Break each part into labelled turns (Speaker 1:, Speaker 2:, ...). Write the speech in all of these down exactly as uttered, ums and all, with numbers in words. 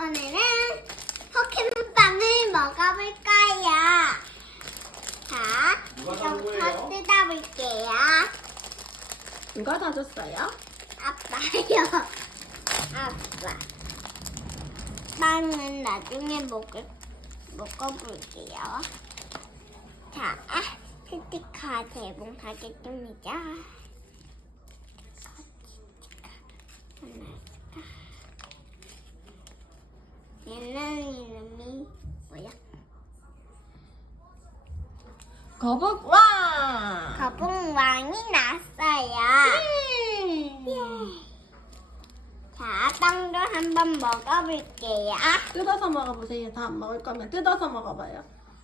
Speaker 1: 이번에는 포켓몬빵을 먹어볼 거예요. 자, 이거부터 뜯어볼게요.
Speaker 2: 누가 사줬어요?
Speaker 1: 아빠요. 아빠. 빵은 나중에 먹을, 먹어볼게요. 자, 아, 스티커 개봉하겠습니다. 얘는 이름이 뭐야?
Speaker 2: 거북왕!
Speaker 1: 거북왕이 났어요. 예. 자, 빵도 한번 먹어볼게요.
Speaker 2: 뜯어서 먹어보세요. 다 안 먹을 거면 뜯어서 먹어봐요.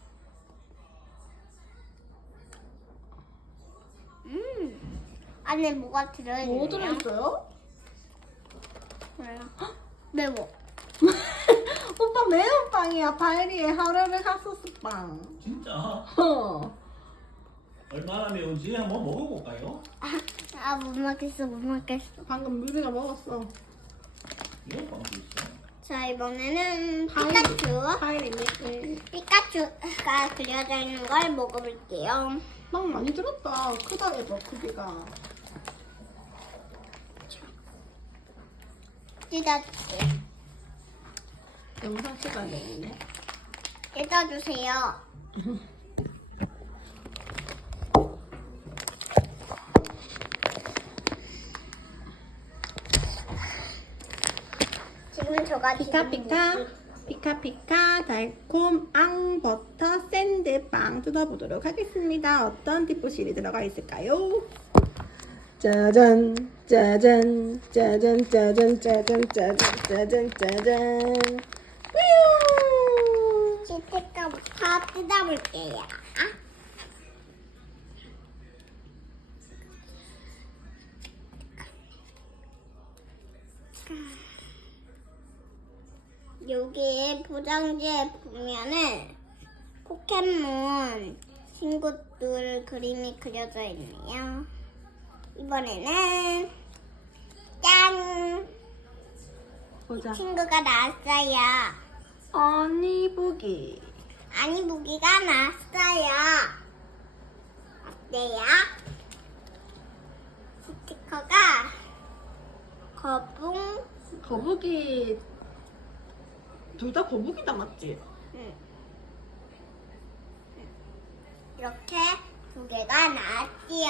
Speaker 1: 음, 안에 뭐가 들어있네요.
Speaker 2: 뭐 들어있어요?
Speaker 1: 몰라. 헉, 매워.
Speaker 2: 오빠 매운빵이야. 바이리의 하루를 핫소스빵.
Speaker 3: 진짜
Speaker 2: 어.
Speaker 3: 얼마나 매운지 한번 먹어볼까요?
Speaker 1: 아, 못 먹겠어, 못 먹겠어.
Speaker 2: 방금 뮤비가 먹었어.
Speaker 3: 이런 빵도 있어.
Speaker 1: 자, 이번에는
Speaker 2: 바이리.
Speaker 1: 피카츄.
Speaker 2: 바이리 미스.
Speaker 1: 피카츄가 그려져 있는 걸 먹어볼게요.
Speaker 2: 빵 많이 들었다. 크다 해봐 크기가.
Speaker 1: 뜯어줄게요.
Speaker 2: 영상 찍어야 되겠네.
Speaker 1: 뜯어주세요. 지금 저가
Speaker 2: 피카피카 피카피카 달콤 앙 버터 샌드빵 뜯어보도록 하겠습니다. 어떤 뒷부실이 들어가 있을까요? 짜잔 짜잔 짜잔 짜잔 짜잔 짜잔 짜잔 짜잔 우유
Speaker 1: 스티커부터 뜯어볼게요. 여기 포장지에 보면은 포켓몬 친구들 그림이 그려져 있네요. 이번에는 짠!
Speaker 2: 보자.
Speaker 1: 친구가 나왔어요.
Speaker 2: 언니 보기.
Speaker 1: 아니 무기가 나왔어요. 어때요? 스티커가 거북
Speaker 2: 거북이 둘 다 거북이다 맞지?
Speaker 1: 응. 이렇게 두 개가 나왔지요.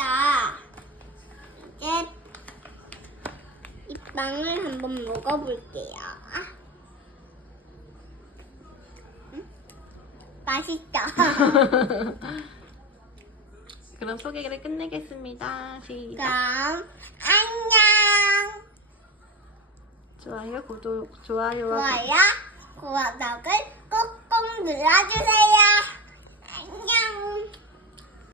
Speaker 1: 이제 이 빵을 한번 먹어볼게요. 응? 맛있다.
Speaker 2: 그럼 소개를 끝내겠습니다. 시작.
Speaker 1: 그럼 안녕.
Speaker 2: 좋아요, 구독, 좋아요와
Speaker 1: 좋아요, 구독을 꾹꾹 눌러주세요.